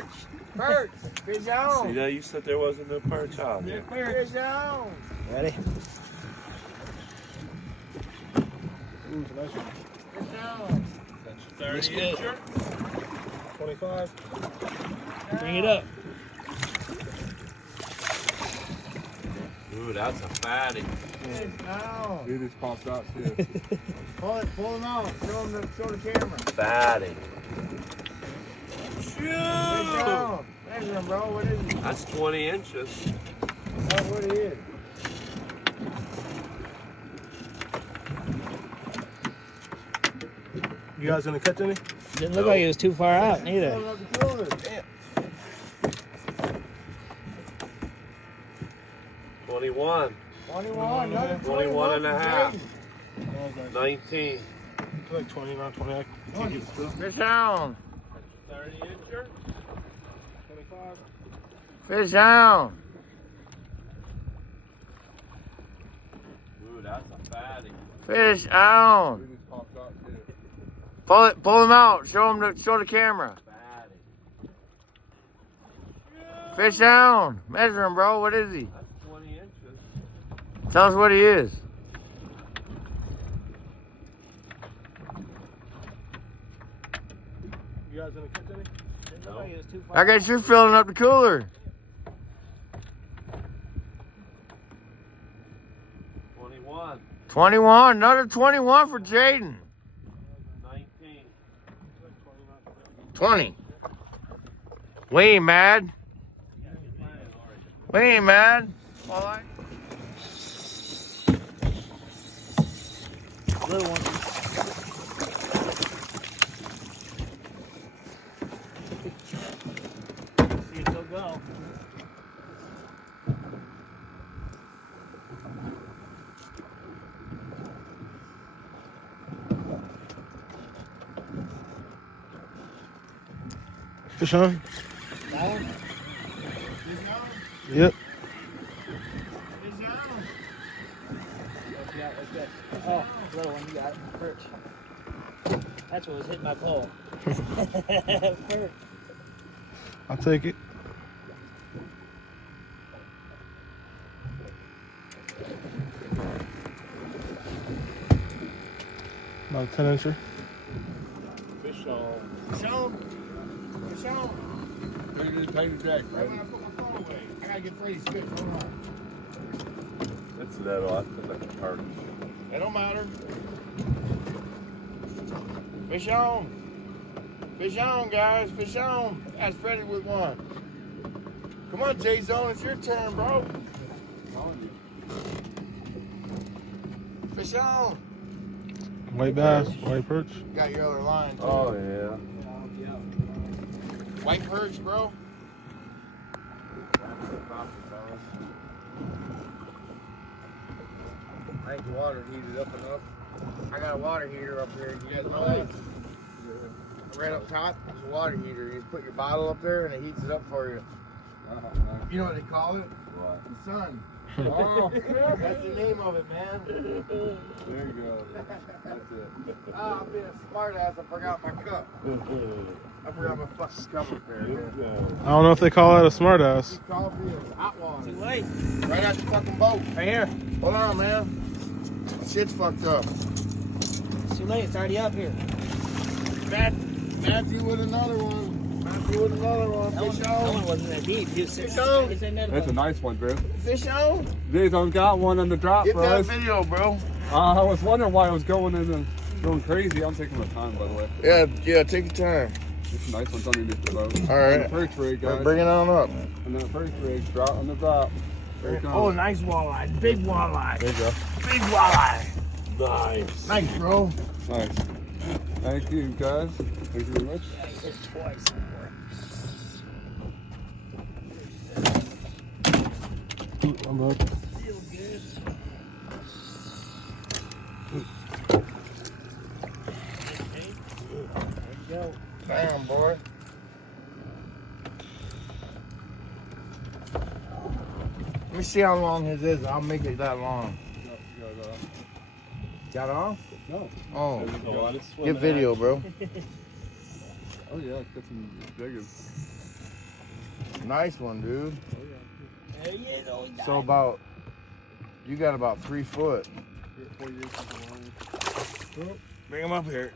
perch. Perch. Fish on. See that? You said there wasn't no perch out here. Fish on. Ready? Ooh, it's a nice one. Fish on. That's 30 incher. 25. Bring it up. Ooh, that's a fatty. Fish on. It just popped out too. Pull him out. Show the camera. Fatty. Fish Shoot! on. Measure him, bro. What is he? That's 20 inches. That's what he is. You guys gonna catch any? Didn't look like it was too far out, neither. Pulling up the cooler. Damn. 21. 21. Another 21 and a half. Jaden. 19. Like 20, around 20. I can't get still. Fish on. 30 incher. 25. Fish on. Ooh, that's a fatty. Fish on. It just popped out too. Pull him out. Show the camera. Fatty. Fish on. Measure him, bro. What is he? That's 20 inches. Tell us what he is. You guys gonna catch any? Didn't look like it was too far I guess you're filling up the cooler. 21. 21. Another 21 for Jaden. 19. 20. We ain't mad. We ain't mad. Walleye. Little one. See it still go. Fish on? That one? Yep. What you got? What's good? Oh, little one, you got it. Perch. That's what was hitting my pole. Perch. I'll take it. About a 10 incher. Fish on. Fish on. Fish on. Tighten the jack, Right when I put my phone away. I gotta get Freddie's fish. Hold on. It's little. I feel like a perch. It don't matter. Fish on. Fish on, guys. Fish on. That's Freddie with one. Come on, J-Zone. It's your turn, bro. Fish on. White bass, white perch. Got your other line, too. Oh, yeah. White perch, bro. I think the water heated up enough. I got a water heater up here. You guys know that? Right up top, there's a water heater. You put your bottle up there and it heats it up for you. You know what they call it? What? The sun. Oh, That's the name of it, man. there you go. That's it. Ah, I'm being a smart ass. I forgot my cup. I forgot my fucking cup up there. Man. I don't know if they call that a smart ass. Coffee and hot water. Too late. Right at the fucking boat. Right here. Hold on, man. Shit's fucked up. It's too late. It's already up here. Matthew with another one. Matthew with another one. That one, Fish that one on. wasn't that deep. He was Fish sitting. on. He's in that That's a nice one, bro. Fish on. Jason got one on the drop, Get that bros. video, bro. I was wondering why I was going in and going crazy. I'm taking my time, by the way. Yeah, take your time. This nice one's underneath the boat. All right. And the perch rig, guys. Bring it on up. And then the perch rig, drop on the drop. There it comes. Oh, nice walleye. Big walleye. There you go. Big walleye. Nice. Nice, bro. Nice. Thank you, guys. Thank you very much. Yeah, he hit twice. I'm up. Feel good. There you go. Damn, boy. Let me see how long his is. I'll make it that long. Got it off? No. Oh, Go on, it's get swimming video, bro. Oh, yeah, it's got some jiggers. Nice one, dude. There he is. Oh, he died. So about, you got about 3 foot. 4 years Bring him up here.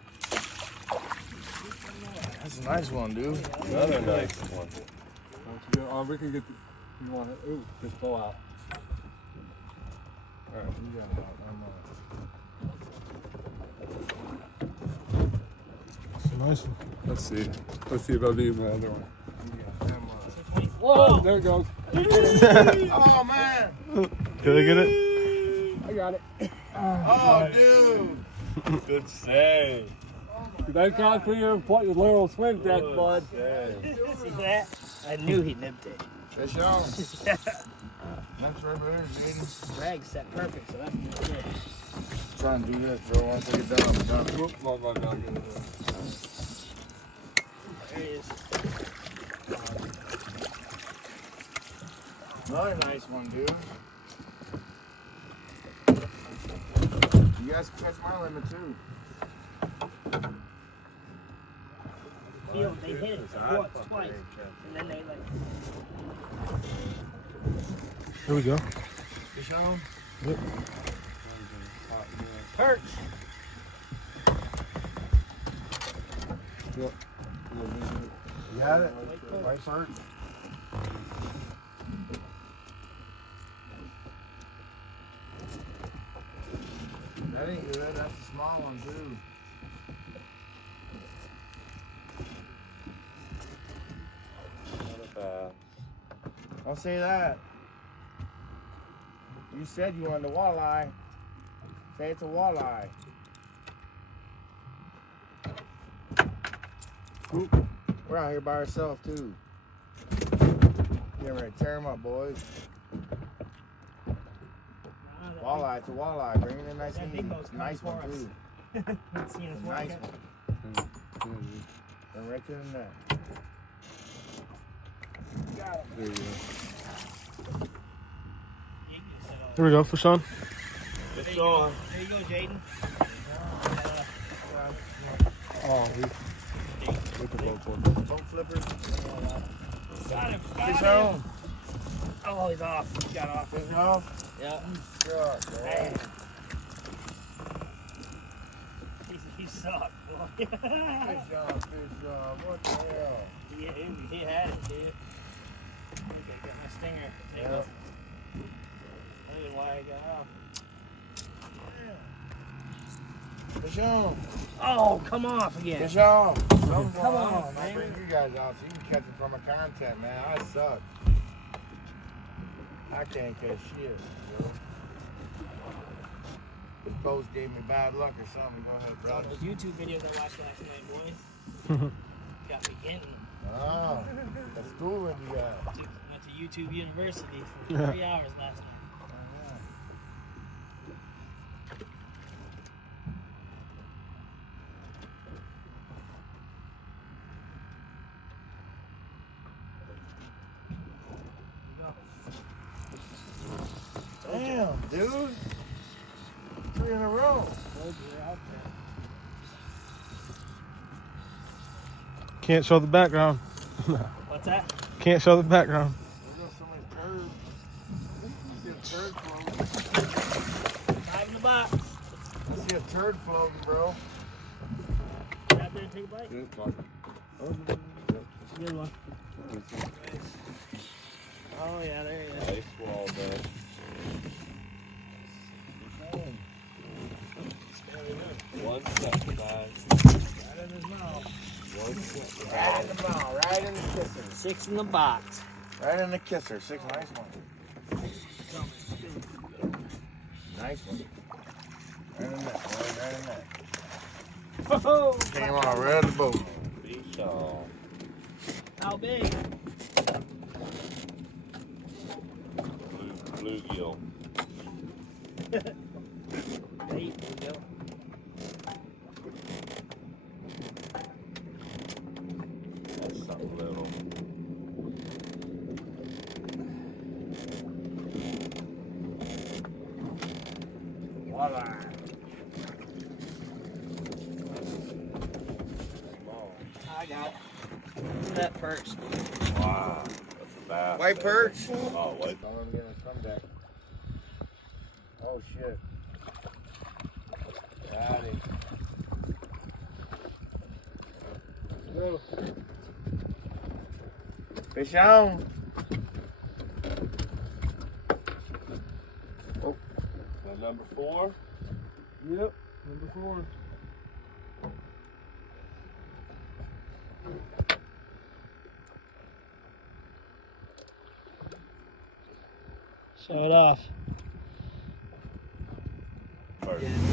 That's a nice one, dude. Another nice one. We can get. You want it? Ooh, just pull out. All right, you got about 1 more. Nice one. Let's see. Let's see if I need my other one. Whoa! There it goes. Oh man! Did I get it? I got it. Oh dude! Good save. Thank God for your little swim deck, bud. See that? I knew he nipped it. Fish on. That's right there, Jaden. Drag set perfect, so that's good. Try and do this, bro. Once I get done, I'm done. Whoop, oh my God, get it There he is. Another nice one, dude. You guys can catch my limit too. Field, they hit it once, twice, and then they like. Here we go. Fish on. Yep. Perch. You got it? White perch. That ain't good. That's a small one too. Not a bad. Don't say that. You said you wanted a walleye. Say it's a walleye. Oop. We're out here by ourselves too. Getting ready to tear them up, boys. Walleye, it's a walleye. Bring it in nice and neat. It's a nice one too. Let's see this Nice one. one. Bring right to the net. Got it. There you go. Here we go for Sean. Fish on. There you go, Jaden. Oh, we with the boat one. Boat flippers. Got him. Fish Got him. on. Oh, he's off. He got off. Fish off. Yeah. Sure, man. He sucked, boy. Fish off, fish off. What the hell? he had it, dude. Okay, got my stinger. There you go. That's why I got off. Fish on. Oh, come off again. Fish on. Come on, I'll man. bring you guys out so you can catch it from my content, man. I suck. I can't catch shit, bro. This boat gave me bad luck or something. Go ahead, All brother. those YouTube videos I watched last night, boys. Got me getting. Oh, that's schooling you got. Went to YouTube University for 3 hours last night. Damn, dude. 3 in a row. Can't show the background. What's that? Can't show the background. There's so many turds. I see a turd floating. 5 in the box. I see a turd floating, bro. Get out there and take a bite. Good one. Oh, yeah, there he is. Nice wall there. One second, guys. Right in his mouth. One second. Right in the mouth, right in the kisser. 6 in the box. Right in the kisser. 6 nice one. Nice one. Right in that, boy. Right in that. Oh, Came on right at the boat. Fish on. how big? Bluegill. 8. There we go. That's something little. Walleye. I got it. That perch. Wow. Bass. White perch. Oh, white. I'm getting a sun deck. Oh shit. Got it. Let's go. Fish on. That number 4. Yep, number 4. Show it off. First.